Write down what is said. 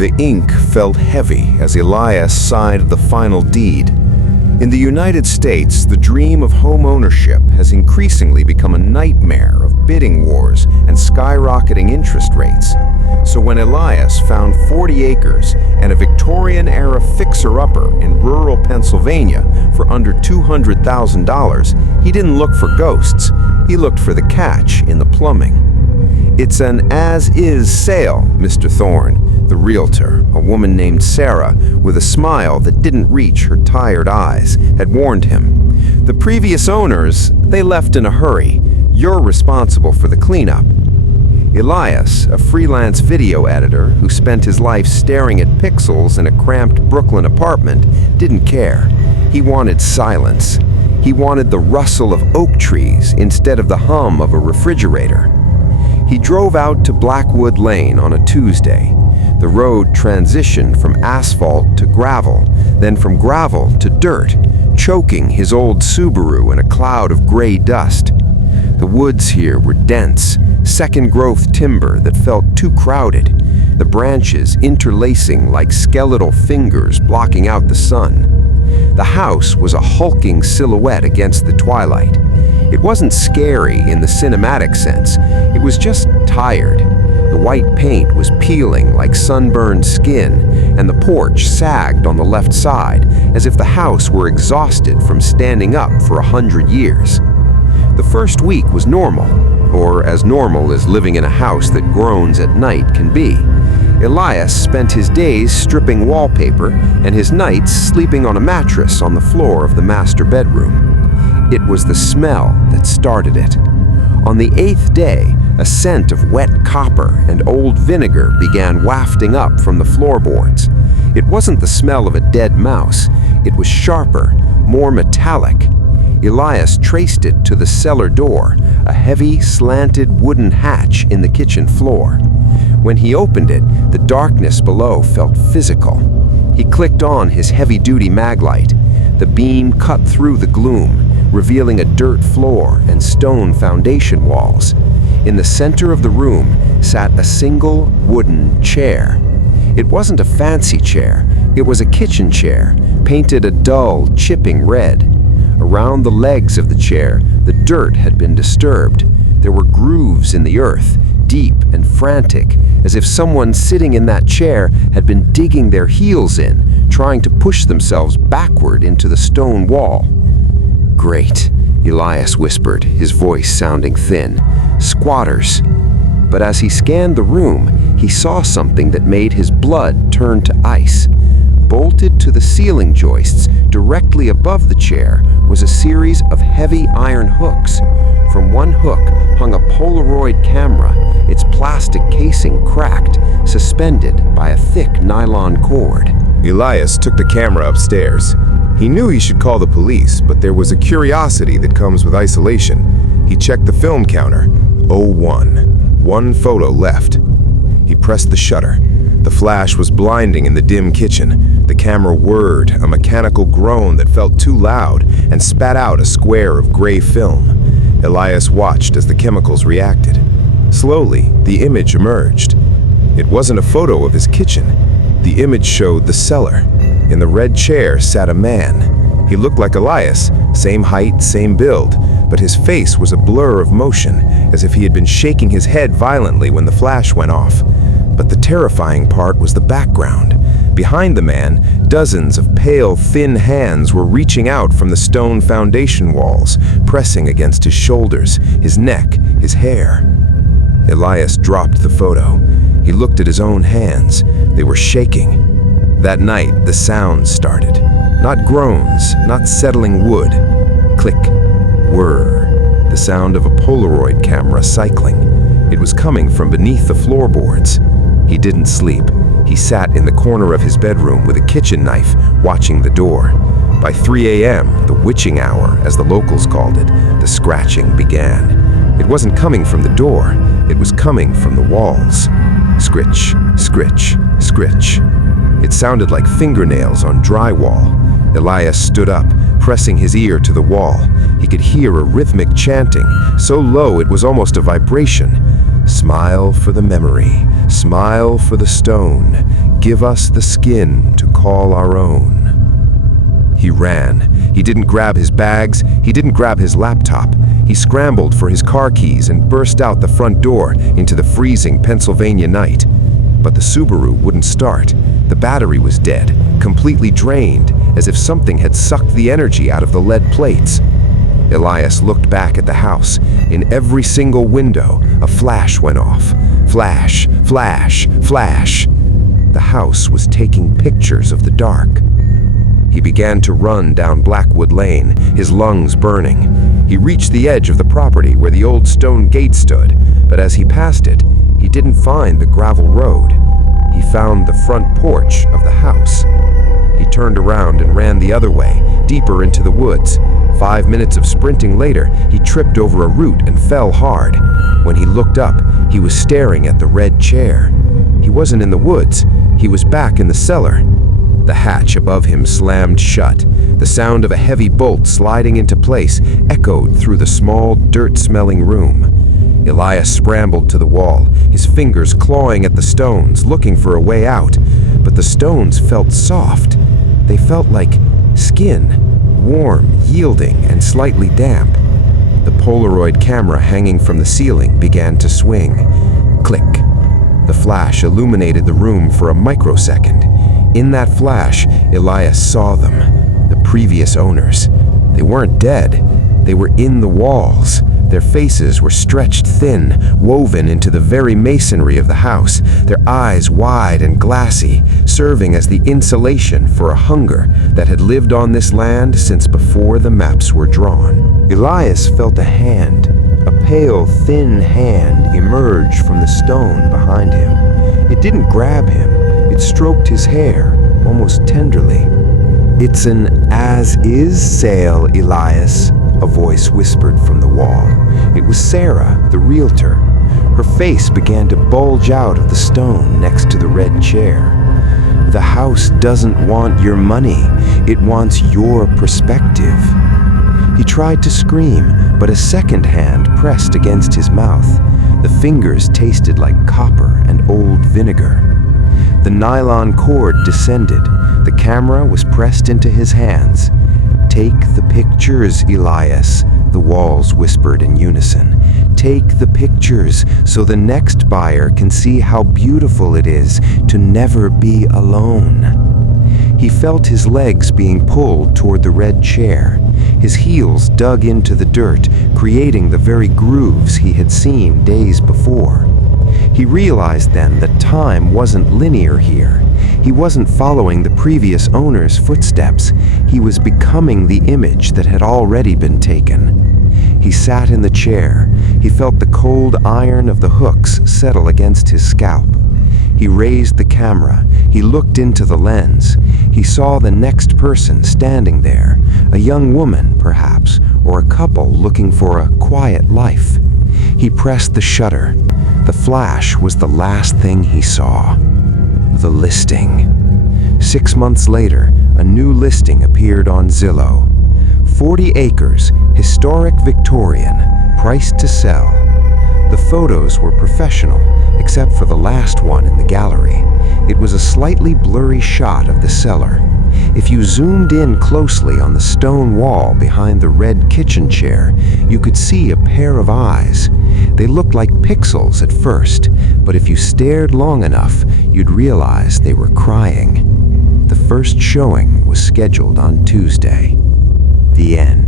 The ink felt heavy as Elias signed the final deed. In the United States, the dream of home ownership has increasingly become a nightmare of bidding wars and skyrocketing interest rates. So when Elias found 40 acres and a Victorian-era fixer-upper in rural Pennsylvania for under $200,000, he didn't look for ghosts. He looked for the catch in the plumbing. "It's an as-is sale, Mr. Thorne," the realtor, a woman named Sarah, with a smile that didn't reach her tired eyes, had warned him. "The previous owners, they left in a hurry. You're responsible for the cleanup." Elias, a freelance video editor who spent his life staring at pixels in a cramped Brooklyn apartment, didn't care. He wanted silence. He wanted the rustle of oak trees instead of the hum of a refrigerator. He drove out to Blackwood Lane on a Tuesday. The road transitioned from asphalt to gravel, then from gravel to dirt, choking his old Subaru in a cloud of gray dust. The woods here were dense, second-growth timber that felt too crowded, the branches interlacing like skeletal fingers blocking out the sun. The house was a hulking silhouette against the twilight. It wasn't scary in the cinematic sense, it was just tired. The white paint was peeling like sunburned skin, and the porch sagged on the left side, as if the house were exhausted from standing up for 100 years. The first week was normal, or as normal as living in a house that groans at night can be. Elias spent his days stripping wallpaper and his nights sleeping on a mattress on the floor of the master bedroom. It was the smell that started it. On the 8th day, a scent of wet copper and old vinegar began wafting up from the floorboards. It wasn't the smell of a dead mouse. It was sharper, more metallic. Elias traced it to the cellar door, a heavy, slanted wooden hatch in the kitchen floor. When he opened it, the darkness below felt physical. He clicked on his heavy-duty maglite. The beam cut through the gloom, revealing a dirt floor and stone foundation walls. In the center of the room sat a single wooden chair. It wasn't a fancy chair. It was a kitchen chair, painted a dull, chipping red. Around the legs of the chair, the dirt had been disturbed. There were grooves in the earth, deep and frantic, as if someone sitting in that chair had been digging their heels in, trying to push themselves backward into the stone wall. "Great," Elias whispered, his voice sounding thin. "Squatters." But as he scanned the room, he saw something that made his blood turn to ice. Bolted to the ceiling joists directly above the chair was a series of heavy iron hooks. From one hook hung a Polaroid camera, its plastic casing cracked, suspended by a thick nylon cord. Elias took the camera upstairs. He knew he should call the police, but there was a curiosity that comes with isolation. He checked the film counter. 01. One photo left. He pressed the shutter. The flash was blinding in the dim kitchen. The camera whirred, a mechanical groan that felt too loud, and spat out a square of gray film. Elias watched as the chemicals reacted. Slowly, the image emerged. It wasn't a photo of his kitchen. The image showed the cellar. In the red chair sat a man. He looked like Elias, same height, same build, but his face was a blur of motion, as if he had been shaking his head violently when the flash went off. But the terrifying part was the background. Behind the man, dozens of pale, thin hands were reaching out from the stone foundation walls, pressing against his shoulders, his neck, his hair. Elias dropped the photo. He looked at his own hands. They were shaking. That night, the sounds started. Not groans, not settling wood. Click, whir, the sound of a Polaroid camera cycling. It was coming from beneath the floorboards. He didn't sleep. He sat in the corner of his bedroom with a kitchen knife, watching the door. By 3 a.m., the witching hour, as the locals called it, the scratching began. It wasn't coming from the door. It was coming from the walls. Scritch, scritch, scritch. It sounded like fingernails on drywall. Elias stood up, pressing his ear to the wall. He could hear a rhythmic chanting, so low it was almost a vibration. Smile for the memory, smile for the stone, give us the skin to call our own. He ran. He didn't grab his bags. He didn't grab his laptop. He scrambled for his car keys and burst out the front door into the freezing Pennsylvania night. But the Subaru wouldn't start. The battery was dead, completely drained, as if something had sucked the energy out of the lead plates. Elias looked back at the house. In every single window, a flash went off. Flash, flash, flash. The house was taking pictures of the dark. He began to run down Blackwood Lane, his lungs burning. He reached the edge of the property where the old stone gate stood, but as he passed it, he didn't find the gravel road. He found the front porch of the house. He turned around and ran the other way, deeper into the woods. 5 minutes of sprinting later, he tripped over a root and fell hard. When he looked up, he was staring at the red chair. He wasn't in the woods. He was back in the cellar. The hatch above him slammed shut. The sound of a heavy bolt sliding into place echoed through the small, dirt-smelling room. Elias scrambled to the wall, his fingers clawing at the stones, looking for a way out. But the stones felt soft. They felt like skin, warm, yielding, and slightly damp. The Polaroid camera hanging from the ceiling began to swing. Click. The flash illuminated the room for a microsecond. In that flash, Elias saw them, the previous owners. They weren't dead. They were in the walls. Their faces were stretched thin, woven into the very masonry of the house, their eyes wide and glassy, serving as the insulation for a hunger that had lived on this land since before the maps were drawn. Elias felt a hand, a pale, thin hand, emerge from the stone behind him. It didn't grab him. It stroked his hair, almost tenderly. "It's an as-is sale, Elias," a voice whispered from the wall. It was Sarah, the realtor. Her face began to bulge out of the stone next to the red chair. "The house doesn't want your money. It wants your perspective." He tried to scream, but a second hand pressed against his mouth. The fingers tasted like copper and old vinegar. The nylon cord descended. The camera was pressed into his hands. "Take the pictures, Elias," the walls whispered in unison. "Take the pictures so the next buyer can see how beautiful it is to never be alone." He felt his legs being pulled toward the red chair. His heels dug into the dirt, creating the very grooves he had seen days before. He realized then that time wasn't linear here. He wasn't following the previous owner's footsteps. He was becoming the image that had already been taken. He sat in the chair. He felt the cold iron of the hooks settle against his scalp. He raised the camera. He looked into the lens. He saw the next person standing there, a young woman, perhaps, or a couple looking for a quiet life. He pressed the shutter. The flash was the last thing he saw. The listing. 6 months later, a new listing appeared on Zillow. 40 acres, historic Victorian, priced to sell. The photos were professional, except for the last one in the gallery. It was a slightly blurry shot of the cellar. If you zoomed in closely on the stone wall behind the red kitchen chair, you could see a pair of eyes. They looked like pixels at first, but if you stared long enough, you'd realize they were crying. The first showing was scheduled on Tuesday. The end.